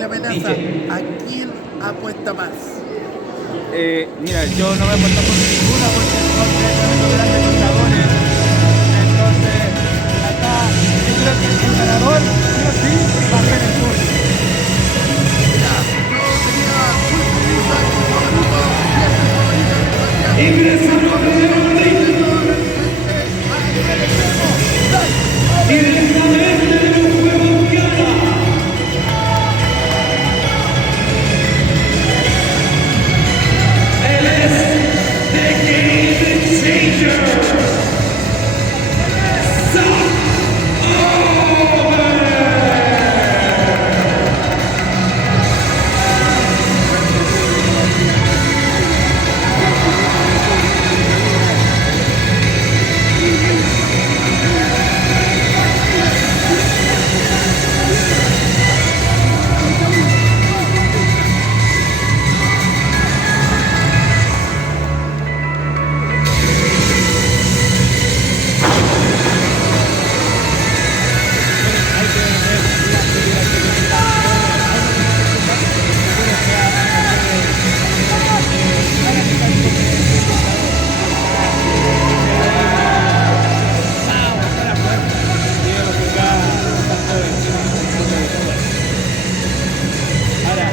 posible amenaza, ¿a quién apuesta más? Mira, yo no me he puesto por ninguna porque son tres grandes luchadores. Entonces, acá yo creo que el ganador, sí o sí, va a ser el público. Mira, yo tenía muy favorito a mi favorito, y es el favorito de Sebastián. Ahora,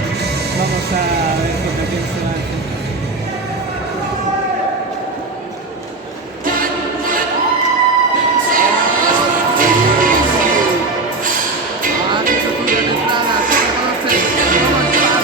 vamos a ver qué también se va a enfrentar. Ah, esa es una entrada, todos conocen, vamos a llevar.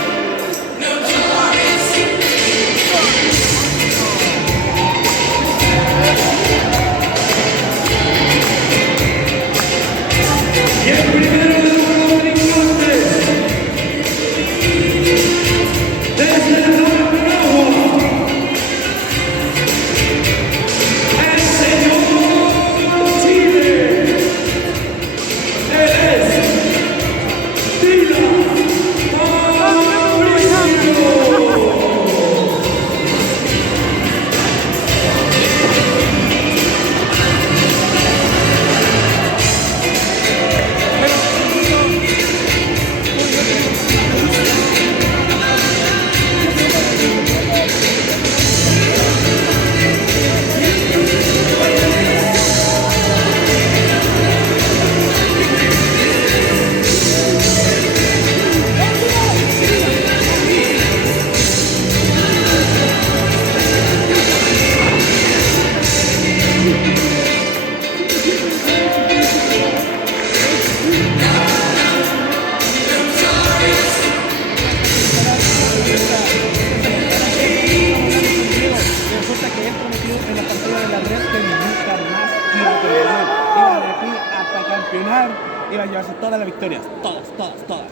Resulta que él prometió en la partida de la red que nunca más iba a perder. Iba de aquí hasta campeonar, iba a llevarse todas las victorias. Todas, todas, todas.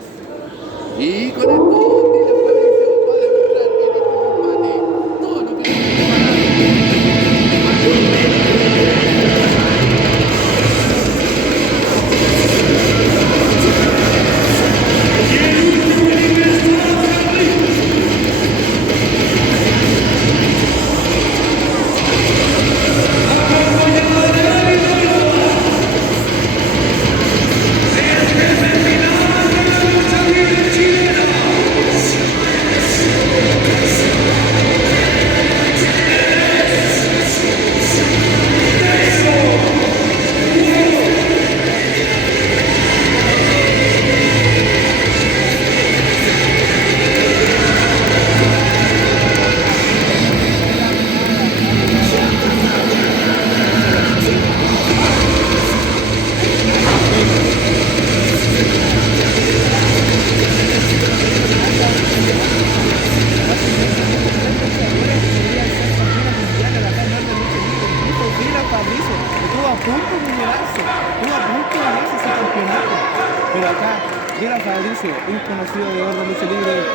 Y con esto, Dino Fabricio va a demostrar en este combate todo lo que tiene Fabricio, estuvo a punto de llevarse, estuvo a punto de llevarse ese campeonato. Pero acá llega Fabricio, un conocido de orden lucha libre,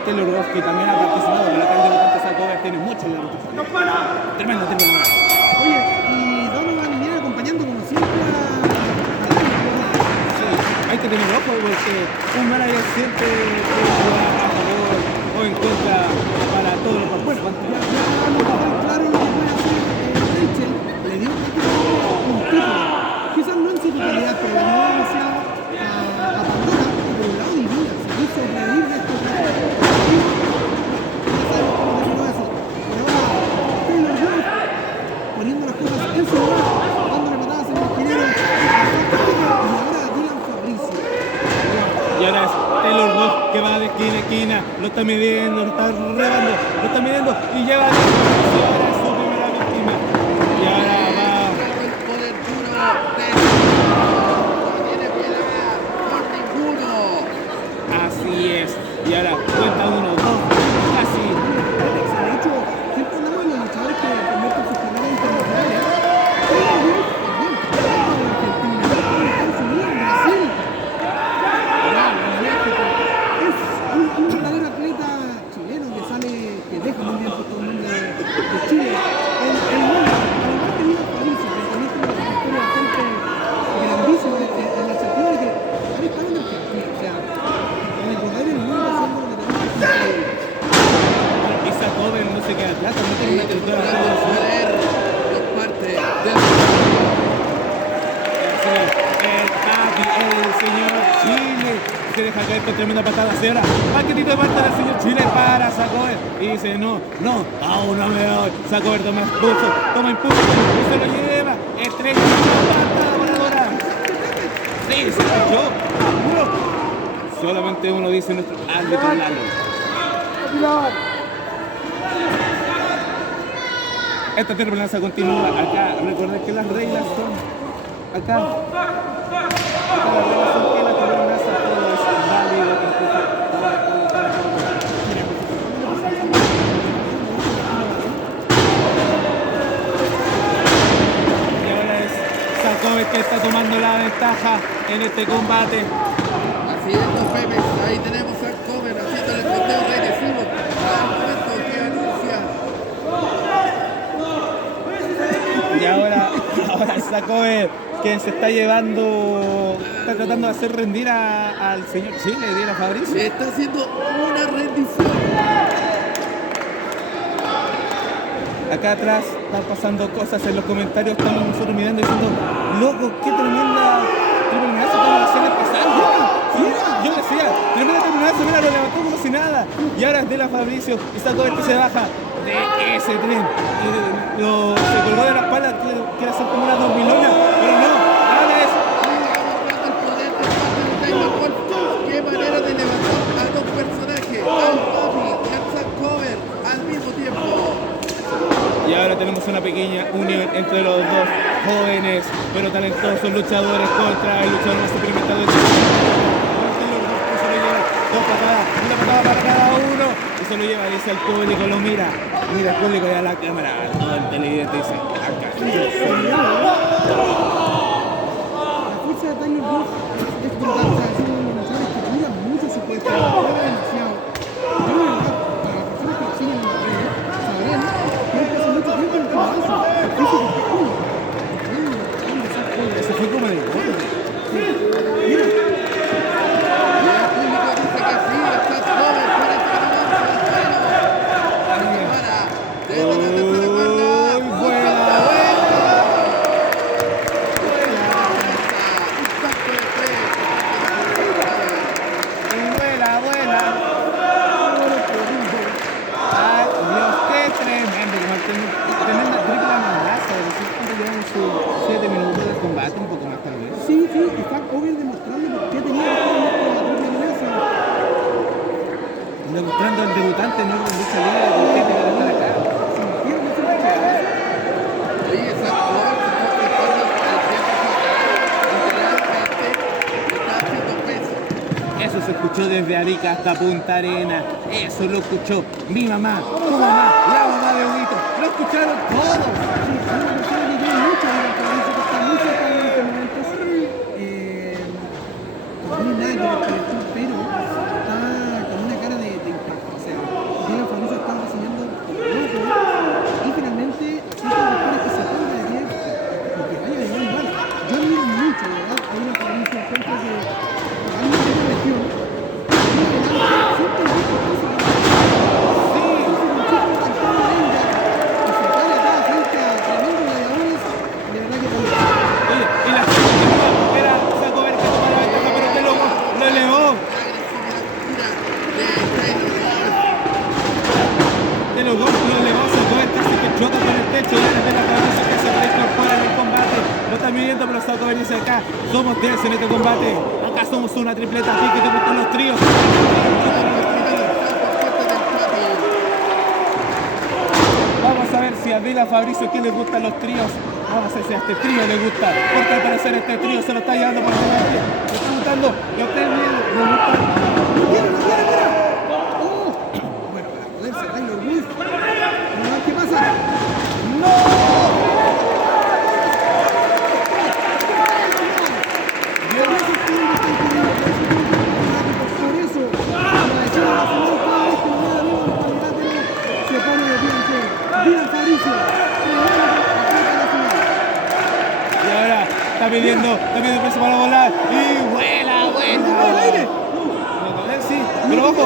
Taylor Ross, que también ha participado, pero acá el debutante Sacover tiene mucho en la lucha libre. Tremendo, tremendo. Oye, y Donovan viene acompañando como siempre Sí, hay que tener ojo porque un manager siempre juega a favor o en contra para todos los participantes. claro lo que puede hacer Rachel. Le dio un título, quizás no en su totalidad, pero le dio demasiado a Pandora y por un lado Divina. sobrevivir de estos grupos. Y ya sabemos cómo terminó eso. Pero ahora Taylor Wolf poniendo las cosas en su lugar, dándole patadas en el esquinero a Zack Sabre y ahora a Dylan Fabricio. Y ahora es Taylor Wolf que va de esquina a esquina, lo está midiendo, lo está rebando, lo está midiendo y lleva a ahora es su primera víctima. Y ahora va. El poder puro de no tiene piedad por ninguno. Así es. Y ahora cuenta 1, 2, casi. De hecho, siempre hablamos de los luchadores que convierten sus carreras internacionales. Taylor Wolf también, en Argentina, en Estados Unidos, en Brasil. Es un verdadero atleta chileno que sale, que deja muy bien puesto el nombre de Chile. El mundo, además que Dylan Fabricio, que también tiene una historia bastante grandísima en el sentido de que ahora están en Argentina. O sea, en el poder del mundo siendo lo que tenemos que Esa joven no se queda atrás, no tiene Y una territoria demostrando el atrás. poder por parte del El papi, el señor Chile. Se deja caer con tremenda patada. Y ahora, paquetito de parte del señor Chile para Sacover. Y dice, no, aún no me doy. Sacover toma impulso y se lo lleva. Estrella, patada voladora. Sí, se escuchó. Solamente uno dice nuestro árbitro Lalo. Esta terminación continúa acá. Recuerden que las reglas son acá. Acá las reglas son que la terminación todo es válido. Y ahora es Sakovic que está tomando la ventaja en este combate. haciendo Pepe. Ahí tenemos a Comer haciendo el conteo regresivo al momento que anuncia. Y ahora Sakovic quien se está llevando, está tratando de hacer rendir al señor Chile, Dylan Fabricio. Está haciendo una rendición. Acá atrás están pasando cosas en los comentarios, estamos nosotros mirando y diciendo, loco, qué tremenda amenaza que van a hacer pasando. Sí, yo decía, tremenda amenaza, mira, lo levantó como si nada. Y ahora es Dylan Fabricio y Sakovic que se baja de ese tren. Y se colgó de la espalda, quiere hacer como una dormilona, pero no, ahora es. El poder por parte de Taylor Wolf. Qué manera de levantar a dos personajes, al Bobby y al Zack Cover al mismo tiempo. Y ahora tenemos una pequeña unión entre los dos jóvenes pero talentosos luchadores contra el luchador más experimentado de Chile. Dos patadas, una patada para cada uno y se lo lleva, dice al público, lo mira el público y a la cámara, todo el televidente dice, acá. La fuerza de Taylor Wolf es brutal, o sea, es uno de los luchadores que cuidan mucho su puesto, juega demasiado. Yo de verdad, para las personas que lo siguen en las redes, sabrán que él hace mucho tiempo en el gimnasio, el físico está cool. Ese fue como el gol. Mira, Y el público dice que sí, el Zack Cover para el desde la tercera cuerda. Uy, buena. Vuela. Ay, Dios, qué tremendo. Tremenda triple amenaza. Es decir, cuando llevan sus 7 minutos de combate, un poco más tal vez. sí, y Zack Cover demostrando por qué tenía que estar en esta triple amenaza. Demostrando al debutante no de lucha libre por qué tiene que estar acá. Se metieron en ese luchador. Oye, Zack Cover se está enfrentando al tiempo literalmente está haciendo peso. Eso se escuchó desde Arica hasta Punta Arenas. Eso lo escuchó mi mamá, tu mamá, la mamá de Huguito. Lo escucharon todos. Sí, es una persona que tiene mucho dinero, que dice que está muy cerca en estos momentos. No tiene nada que ver con esto, pero está con una cara de impacto. O sea, Dylan Fabricio está recibiendo como loco y finalmente siento después que se ponga de pie porque vaya de buen mal. Yo admiro mucho, de verdad, a Dylan Fabricio, encuentro que realmente tiene región. Siempre el disco que se pecho de la cabeza que se reincorpora en el combate. Lo están viviendo, pero Saco dice acá, somos 10 en este combate. Acá somos una tripleta, así que te gustan los tríos. Vamos a ver si a Vila Fabricio que les gustan los tríos. Vamos a ver si a este trío le gusta. Porque al parecer este trío se lo está llevando por delante. Le está gustando. Lo que él miedo. Le gusta. Oh. Bueno, para poderse Taylor Wolf. Vamos a ver qué pasa. ¡No! Por eso, agradecido a la final cada vez que lo vea amigo del cuadrilátero, se pone de pie ante Dylan Fabricio. Y ahora está pidiendo peso para volar. Y vuela. ¡al aire! Sí, pero ojo,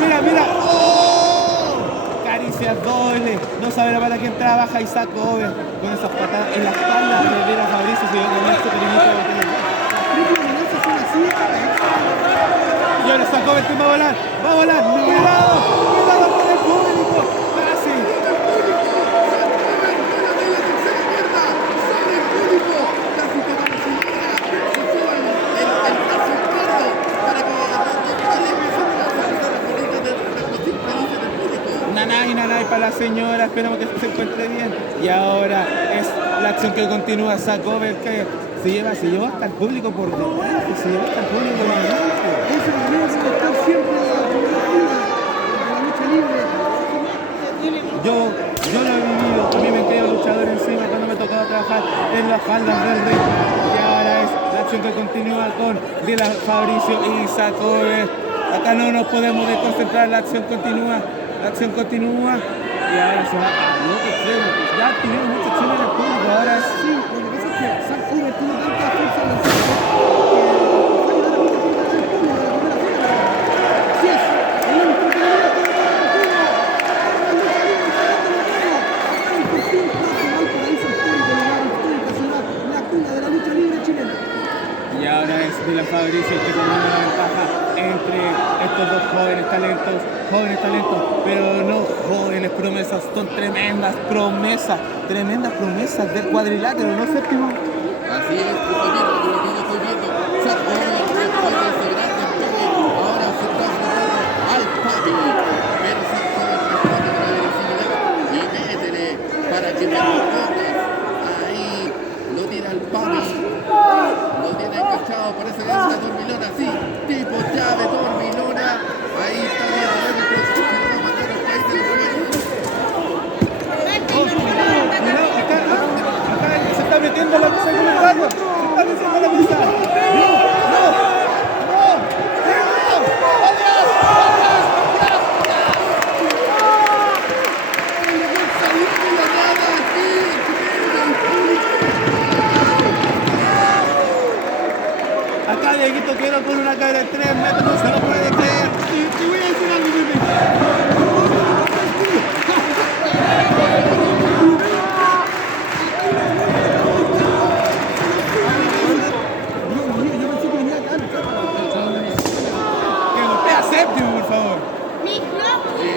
mira. ¡Oh! Caricias doble. No sabe para quién trabaja Isaac Over con esas patadas en la espalda de Vila Fabricio. Y ahora Isaac Over que va a volar. Cuidado con el público. Casi. Nanay para la señora, esperamos que se encuentre bien. Y ahora es la acción que continúa. Sakover que se lleva hasta el público por delante. Se lleva hasta el público por delante. Ese momento de estar siempre en la primera fila de la lucha libre. Yo lo he vivido, a mí me quedó luchador encima cuando me tocaba trabajar en las faldas del ring. Y ahora es la acción que continúa con Vila Fabricio y Sakover. Acá no nos podemos desconcentrar, la acción continúa y ahora se va a lo que extremo. Ya tuvimos mucha acción en el público, ahora es... Sí, lo que pasa es que Zack Over tiene tanta fuerza en el centro que va a ayudar a mucha gente al público de la primera fila. Así es, el entretenimiento de la lucha libre acá en Festín Nacional, paraíso histórico, lugar histórica ciudad, la cuna de la lucha libre chilena. Y ahora es Vila Fabricio el que toma la ventaja entre estos dos jóvenes talentos, pero no jóvenes promesas, son tremendas promesas del cuadrilátero, ¿no, Séptimo? Así es, estoy viendo. Zack Over después de ese gran despegue, ahora se está enfrentando al Papi. Pero Zack Over responde con agresividad y métele para que me pongas. Ahí lo tira al Papi. Lo tiene enganchado, parece que es una dormilona, sí, tipo llave dormilona. Ahí está bien, Acá se está metiendo la mesa comentando. Acá Dieguito queda con una cara de 3 metros, no se lo puede creer. Te voy a decir algo, Pepe. Que golpea Séptimo, por favor.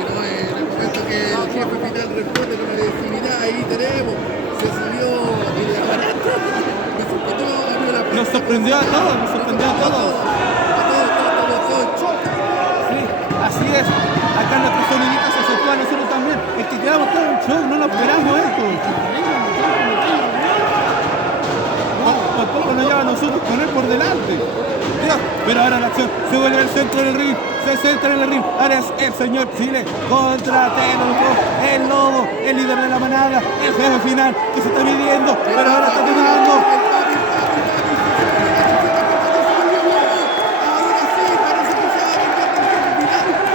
no, en el momento que el jefe final responde con agresividad, ahí tenemos, se subió en la barata, me sorprendió, abrió la puerta. Nos sorprendió a todos, Todo en shock. Sí, así es. Acá nuestros sonidistas se acercó a nosotros también. Es que quedamos todo en show, no nos esperamos esto. Por poco nos lleva a nosotros con él por delante. Dios, pero ahora la acción se vuelve al centro del ring. Se centra en el ring. Ahora es el señor Chile contra Taylor, el lobo, el líder de la manada, el jefe final que se está midiendo. Pero ahora está terminando.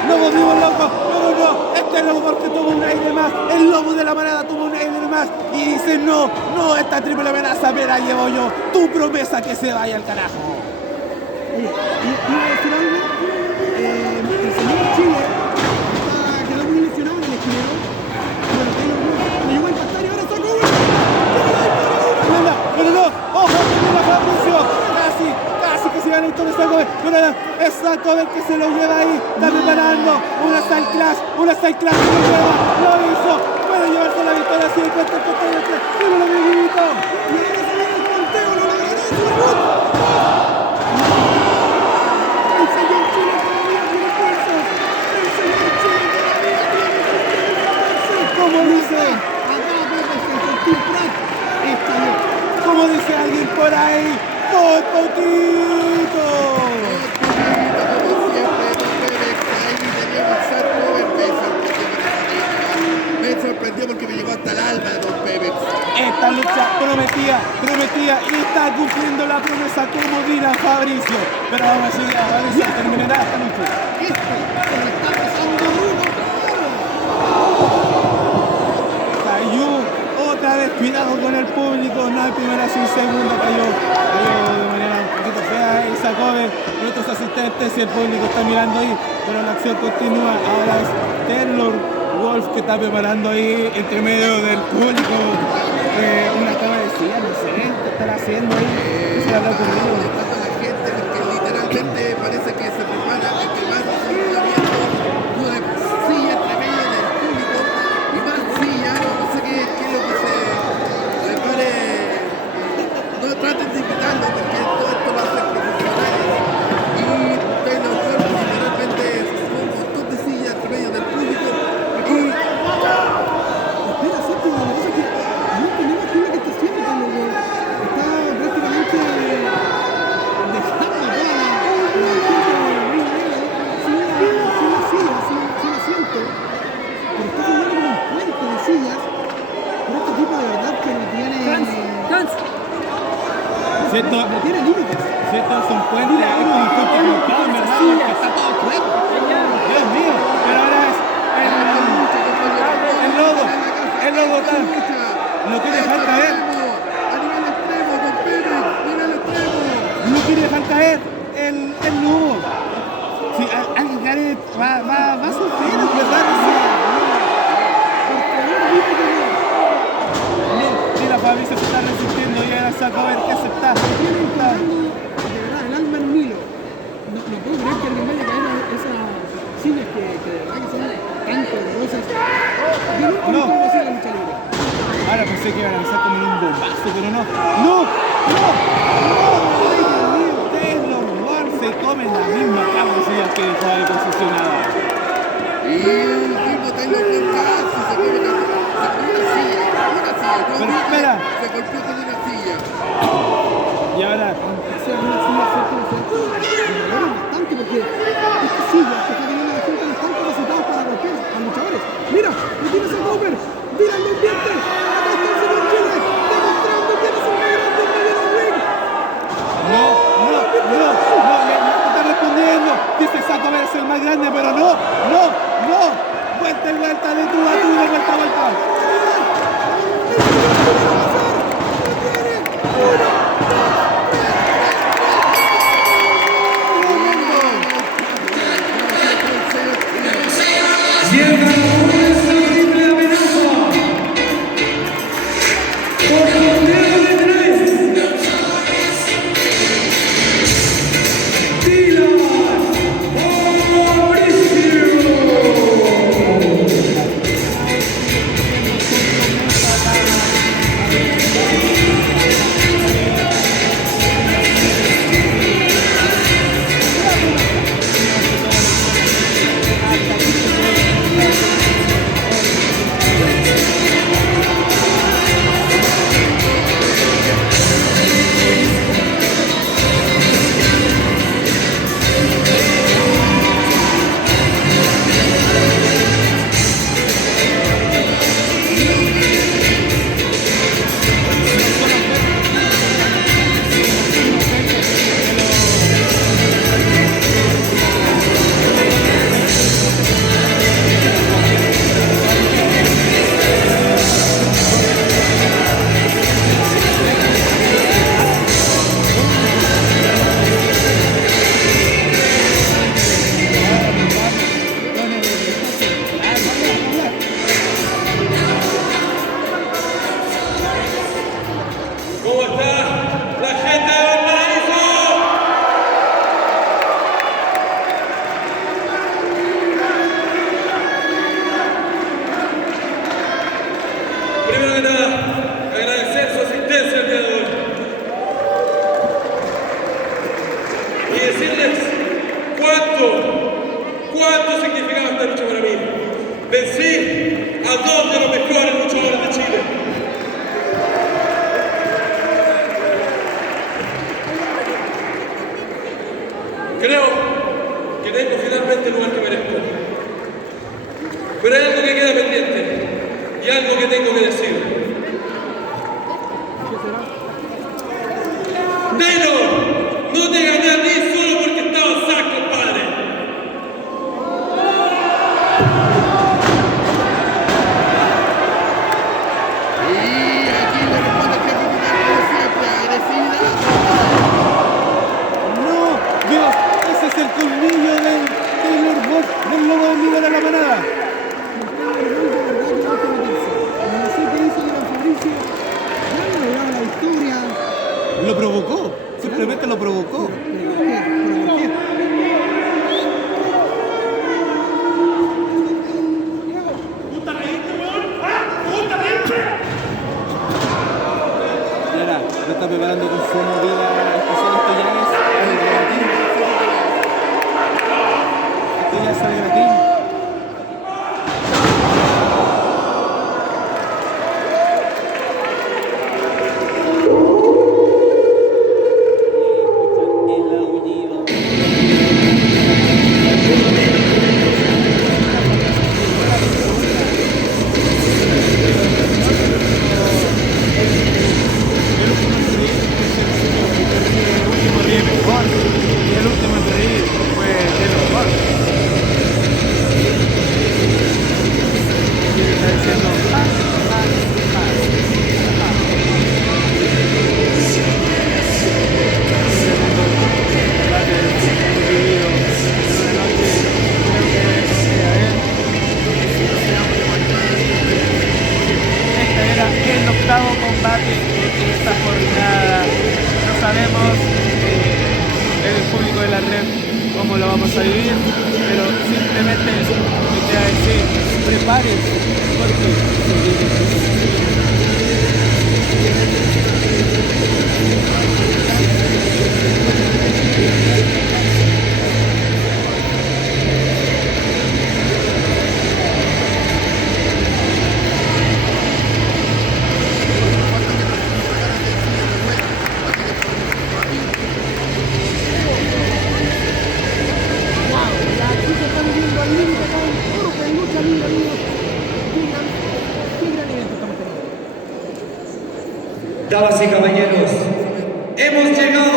¡No volvimos locos! ¡No! Este es el lobo porque tuvo un aire más. El lobo de la manada tuvo un aire más. Y dice, no, esta triple amenaza me la llevo yo. Tu promesa que se vaya al carajo. Oye, iba a decir algo. El señor Chile quedó muy lesionado en el esquinero. Bueno, Taylor le llegó a impactar y ahora sacó Pero no, ojo, que la Fabricio. Casi que se gana el tono de esta. Pero Es Sakover que se lo lleva ahí. Está preparando una style clash que lo lleva. Lo hizo. Puede llevarse la victoria. Así de cuenta el conteo de 3. Dímelo, mi amiguito. Y ahora se viene el conteo, lo logró su debut. El señor Chile todavía tiene fuerzas. El señor Chile todavía tiene fuerzas. Como dice, Acá Pepe, el Team Pratt estalló. como dice alguien por ahí, por poquito. Me sorprendió porque me llegó hasta el alma de Don Pepe. Esta lucha prometía y está cumpliendo la promesa como dirá Fabricio. Pero vamos a seguir a Fabricio, terminará esta lucha. Se le está pasando uno. Cayó otra vez, cuidado con el público, no hay primera sin segunda, cayó de manera un poquito fea y Sakover, nuestros asistentes y el público está mirando ahí, pero la acción continúa. Ahora es Taylor Wolf que está preparando ahí entre medio del público una cama de silla, no sé, ¿qué estará haciendo ahí? ¿Qué se le habrá ocurrido? Molestando a la gente porque literalmente parece que se prepara a que más funcionamiento de silla entre medio del público y más silla, no sé qué es lo que se prepare. No traten de invitarlo porque todo esto lo hacen profesionales y Taylor Swift literalmente un montón de sillas entre medio del público y Espera, Santi, lo que pasa es que no entendemos qué es lo que está haciendo Taylor Wolf. Está prácticamente dejando toda la gente de Ring sin silla, sin asiento. Pero está formando como un puente de sillas. Pero este tipo de verdad que no tiene... ¿Cierto? No tiene límites. ¿Cierto? Son puentes ahí con un puente colocado, en verdad, porque está todo chueco. Dios mío, pero ahora es el logo está, lo quiere dejar caer, a nivel extremo, Don Pepe, nivel extremo. no quiere dejar caer el lobo. Si alguien cae, va a sufrir, es verdad, no, mira, Fabricio se está resistiendo y ahora saca a ver qué aceptar. Tiene entrando, de verdad, el alma en un hilo. No puedo creer que alguien vaya a caer a esas sillas que de verdad que son tan poderosas. Yo nunca he visto algo así en la lucha libre. Ahora pensé que iban a lanzar como en un bombazo, pero no. Taylor Wolf se come en la misma cama de sillas que dejó ahí posicionada. Y el mismo Taylor Swift casi se come una silla, no Pero dice, espera. se golpeó con una silla. Y ahora, O sea, una silla cierto, me valoran bastante porque esta silla que está teniendo la gente no están capacitados para golpear a luchadores. Mira, lo tienes a Cooper, mira el ambiente, acá está el señor Chile, demostrando quién es el más grande en medio del ring. no, me está respondiendo. Dice Sakover es el más grande, pero no. Vuelta y vuelta, de tú a tú, de vuelta a vuelta. ¿Cuánto significaba esta lucha para mí? Vencí a dos de los mejores luchadores de Chile. Creo que tengo finalmente el lugar que merezco. Pero hay algo que queda pendiente y algo que tengo que decir. Taylor, no te gané a ti solo porque estabas sac, compadre. Y aquí le responde el jefe final como siempre, agresividad. ¡No! ¡Dios! ¡Ese es el colmillo del Taylor Boss, del lobo de líder de la manada! Lo provocó, simplemente lo provocó. Mira, lo está preparando con su movida especial. Esto ya es el gratín. Esto ya es el gratín. Combate en esta jornada. No sabemos el público de la red cómo lo vamos a vivir, pero simplemente me queda decir, prepárense porque se viene. Damas y caballeros, hemos llegado